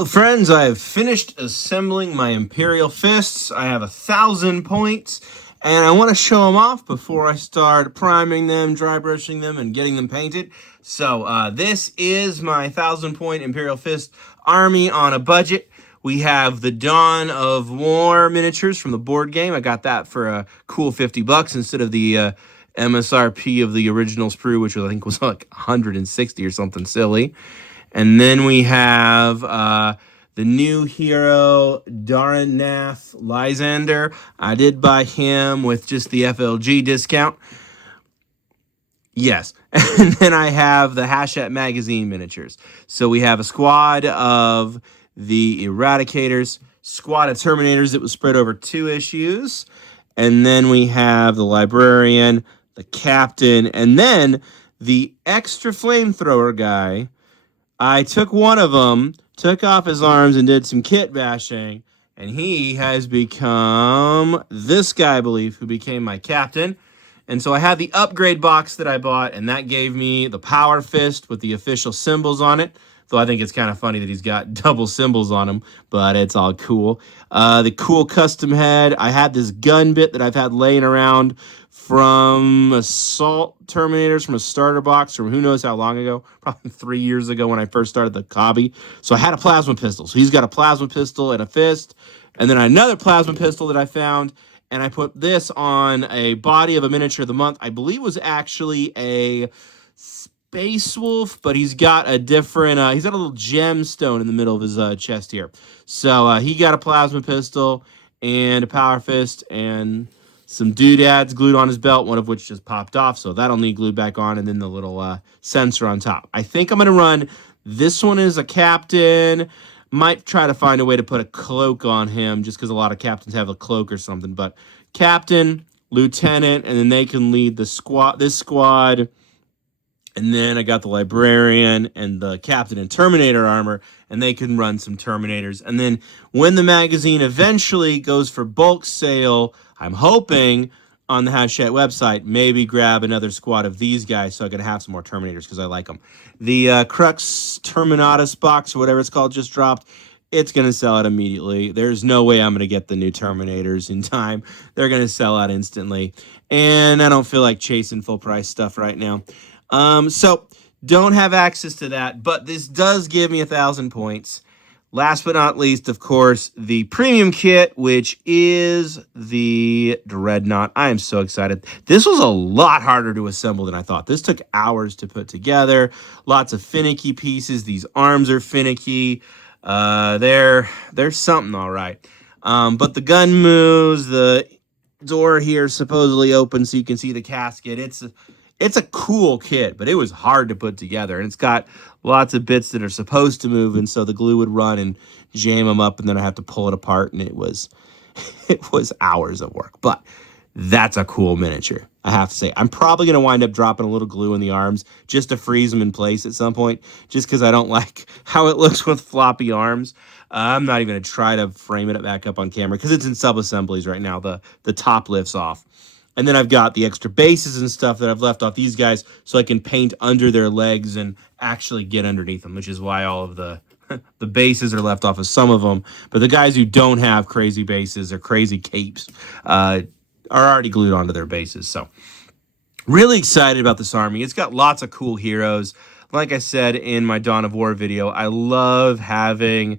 Well, friends, I have finished assembling my Imperial Fists. I have 1,000 points, and I want to show them off before I start priming them, dry brushing them, and getting them painted. So this is my 1,000-point Imperial Fist army on a budget. We have the Dawn of War miniatures from the board game. I got that for a cool $50 instead of the MSRP of the original sprue, which I think was like 160 or something silly. And then we have the new hero, Daranath Lysander. I did buy him with just the FLG discount. Yes. And then I have the Hachette Magazine miniatures. So we have a squad of the Eradicators, squad of Terminators that was spread over 2 issues. And then we have the Librarian, the Captain, and then the extra flamethrower guy. I took one of them, took off his arms, and did some kit bashing, and he has become this guy, I believe, who became my captain. And so I had the upgrade box that I bought, and that gave me the Power Fist with the official symbols on it. Though I think it's kind of funny that he's got double symbols on him, but it's all cool. The cool custom head. I had this gun bit that I've had laying around from Assault Terminators, from a starter box from who knows how long ago, probably 3 years ago when I first started the hobby. So I had a plasma pistol. So he's got a plasma pistol and a fist, and then another plasma pistol that I found, and I put this on a body of a miniature of the month. I believe it was actually a Space Wolf, but he's got a different, he's got a little gemstone in the middle of his chest here. So he got a plasma pistol and a power fist and some doodads glued on his belt, one of which just popped off, so that'll need glued back on, and then the little sensor on top. I think I'm going to run this one as a captain. Might try to find a way to put a cloak on him, just because a lot of captains have a cloak or something. But captain, lieutenant, and then they can lead the squad. This squad. And then I got the Librarian and the Captain in Terminator armor, and they can run some Terminators. And then when the magazine eventually goes for bulk sale, I'm hoping on the Hachette website, maybe grab another squad of these guys so I can have some more Terminators because I like them. The Crux Terminatus box, or whatever it's called, just dropped. It's going to sell out immediately. There's no way I'm going to get the new Terminators in time. They're going to sell out instantly. And I don't feel like chasing full price stuff right now. So don't have access to that, but this does give me 1,000 points. Last but not least, of course, the premium kit, which is the Dreadnought. I am so excited. This was a lot harder to assemble than I thought. This took hours to put together. Lots of finicky pieces. These arms are finicky. They're something, all right. But the gun moves. The door here supposedly open so you can see the casket. It's a cool kit, but it was hard to put together. And it's got lots of bits that are supposed to move, and so the glue would run and jam them up, and then I have to pull it apart, and it was hours of work. But that's a cool miniature, I have to say. I'm probably going to wind up dropping a little glue in the arms just to freeze them in place at some point, just because I don't like how it looks with floppy arms. I'm not even going to try to frame it back up on camera because it's in sub-assemblies right now. The top lifts off. And then I've got the extra bases and stuff that I've left off these guys so I can paint under their legs and actually get underneath them, which is why all of the bases are left off of some of them. But the guys who don't have crazy bases or crazy capes are already glued onto their bases. So really excited about this army. It's got lots of cool heroes. Like I said in my Dawn of War video, I love having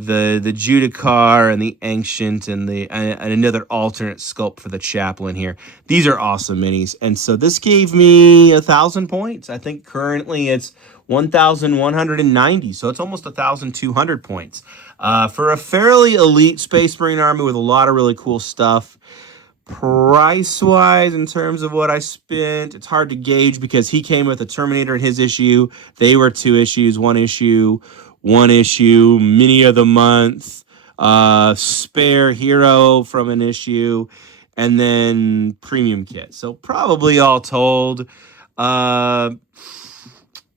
the Judicar and the Ancient and another alternate sculpt for the Chaplain here. These are awesome minis. And so this gave me 1,000 points. I think currently it's 1,190. So it's almost 1,200 points. For a fairly elite Space Marine army with a lot of really cool stuff. Price-wise, in terms of what I spent, it's hard to gauge because he came with a Terminator in his issue. They were 2 issues, one issue, mini of the month, spare hero from an issue, and then premium kit. So probably all told, sub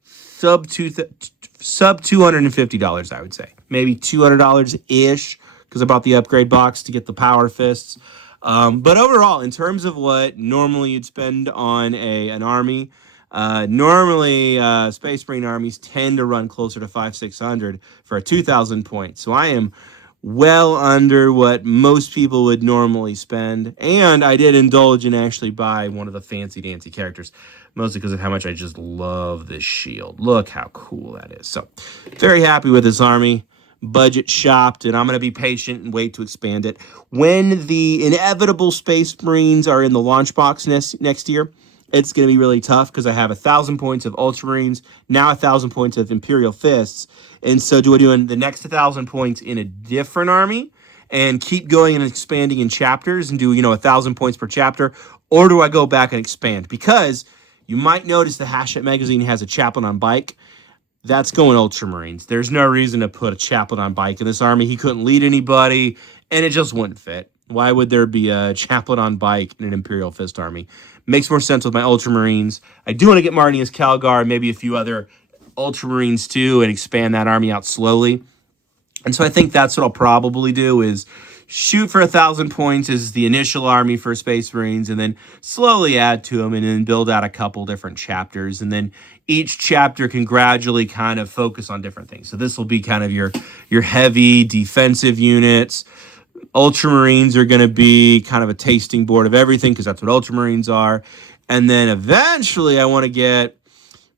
$250, I would say. Maybe $200-ish because I bought the upgrade box to get the Power Fists. But overall, in terms of what normally you'd spend on an army, Normally, Space Marine armies tend to run closer to 500-600 for a 2,000 points. So I am well under what most people would normally spend. And I did indulge and actually buy one of the fancy dancy characters, mostly because of how much I just love this shield. Look how cool that is. So very happy with this army. Budget shopped, and I'm going to be patient and wait to expand it. When the inevitable Space Marines are in the launch box next year, it's going to be really tough because I have 1,000 points of Ultramarines, now 1,000 points of Imperial Fists. And so do I do the next 1,000 points in a different army and keep going and expanding in chapters and do, 1,000 points per chapter? Or do I go back and expand? Because you might notice the Hachette Magazine has a chaplain on bike. That's going Ultramarines. There's no reason to put a chaplain on bike in this army. He couldn't lead anybody, and it just wouldn't fit. Why would there be a chaplain on bike in an Imperial Fist army? Makes more sense with my Ultramarines. I do want to get Marnius Calgar, maybe a few other Ultramarines too, and expand that army out slowly. And so I think that's what I'll probably do is shoot for 1,000 points as the initial army for Space Marines, and then slowly add to them and then build out a couple different chapters. And then each chapter can gradually kind of focus on different things. So this will be kind of your heavy defensive units. Ultramarines are going to be kind of a tasting board of everything because that's what Ultramarines are. And then eventually I want to get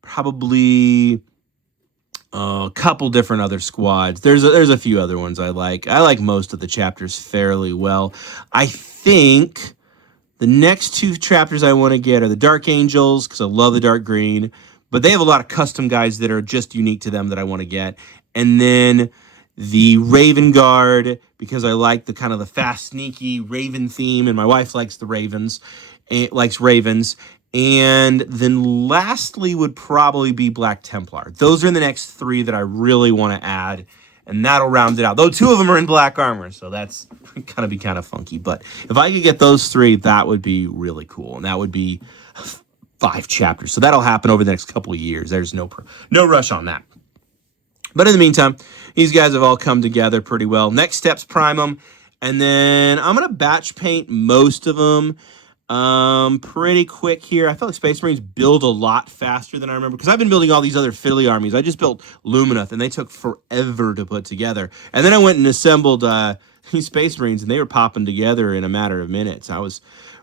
probably a couple different other squads. There's a few other ones I like. I like most of the chapters fairly well. I think the next two chapters I want to get are the Dark Angels because I love the dark green, but they have a lot of custom guys that are just unique to them that I want to get. And then the Raven Guard because I like the kind of the fast, sneaky Raven theme, and my wife likes the Ravens, likes Ravens. And then lastly would probably be Black Templar. Those are the next three that I really want to add, and that'll round it out. Though two of them are in black armor, so that's gonna be kind of funky. But if I could get those three, that would be really cool, and that would be 5 chapters. So that'll happen over the next couple of years. There's no rush on that. But in the meantime, these guys have all come together pretty well. Next step's prime them, and then I'm gonna batch paint most of them. Pretty quick here. I feel like Space Marines build a lot faster than I remember because I've been building all these other fiddly armies. I just built Lumineth, and they took forever to put together. And then I went and assembled these Space Marines, and they were popping together in a matter of minutes. I was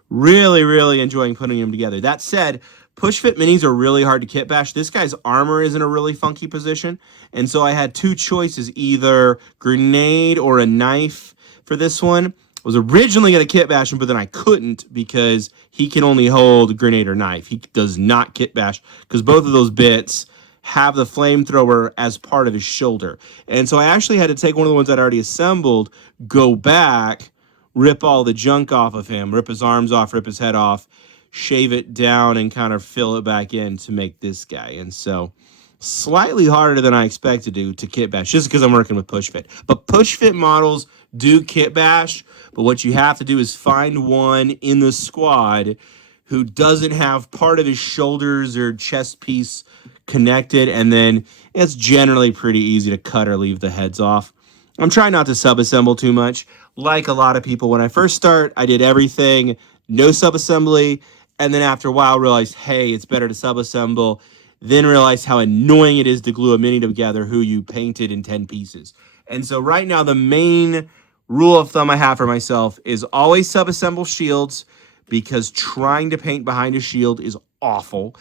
really, really enjoying putting them together. That said, push fit minis are really hard to kit bash. This guy's armor is in a really funky position, and so I had two choices, either grenade or a knife for this one. I was originally going to kit bash him, but then I couldn't because he can only hold grenade or knife. He does not kit bash because both of those bits have the flamethrower as part of his shoulder. And so I actually had to take one of the ones I'd already assembled, go back, rip all the junk off of him, rip his arms off, rip his head off, shave it down, and kind of fill it back in to make this guy. And so slightly harder than I expected to kit bash, just because I'm working with push fit. But push fit models do kit bash, but what you have to do is find one in the squad who doesn't have part of his shoulders or chest piece connected, and then it's generally pretty easy to cut or leave the heads off. I'm trying not to sub-assemble too much. Like a lot of people, when I first start, I did everything, no sub-assembly, and then after a while realized, hey, it's better to sub-assemble, then realized how annoying it is to glue a mini together who you painted in 10 pieces. And so right now, the main rule of thumb I have for myself is always sub-assemble shields because trying to paint behind a shield is awful.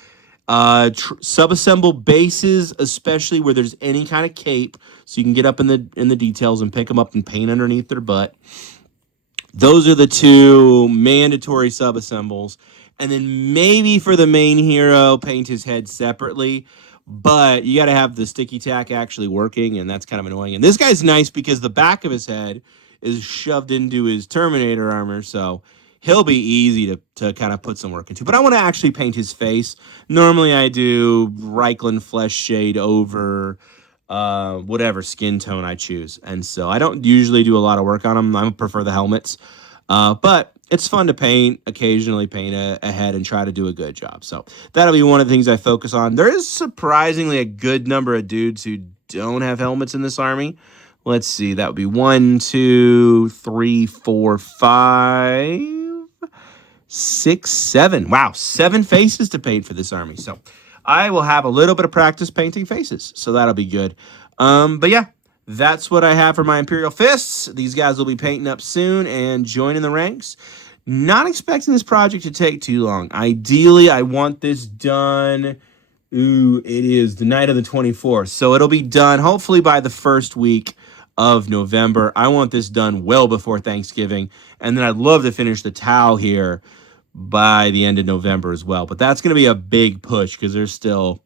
Sub-assemble bases, especially where there's any kind of cape, so you can get up in the details and pick them up and paint underneath their butt. Those are the two mandatory sub-assembles. And then maybe for the main hero, paint his head separately. But you got to have the sticky tack actually working, and that's kind of annoying. And this guy's nice because the back of his head is shoved into his Terminator armor, so he'll be easy to kind of put some work into. But I want to actually paint his face. Normally I do Reichland flesh shade over whatever skin tone I choose. And so I don't usually do a lot of work on him. I prefer the helmets. But it's fun to paint, occasionally paint a head and try to do a good job. So that'll be one of the things I focus on. There is surprisingly a good number of dudes who don't have helmets in this army. Let's see, that would be 1, 2, 3, 4, 5, 6, 7. Wow, 7 faces to paint for this army. So I will have a little bit of practice painting faces, so that'll be good. But yeah, that's what I have for my Imperial Fists. These guys will be painting up soon and joining the ranks. Not expecting this project to take too long. Ideally, I want this done. Ooh, it is the night of the 24th. So it'll be done hopefully by the first week of November. I want this done well before Thanksgiving. And then I'd love to finish the Tau here by the end of November as well. But that's going to be a big push because there's still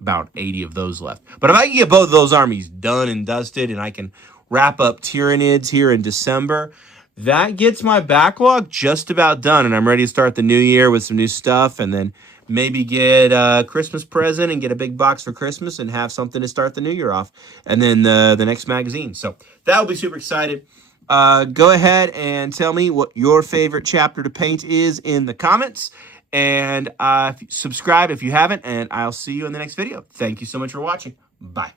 about 80 of those left. But if I can get both of those armies done and dusted and I can wrap up Tyranids here in December, that gets my backlog just about done. And I'm ready to start the new year with some new stuff and then maybe get a Christmas present and get a big box for Christmas and have something to start the new year off. And then the next magazine. So that will be super excited. Go ahead and tell me what your favorite chapter to paint is in the comments. And subscribe if you haven't. And I'll see you in the next video. Thank you so much for watching. Bye.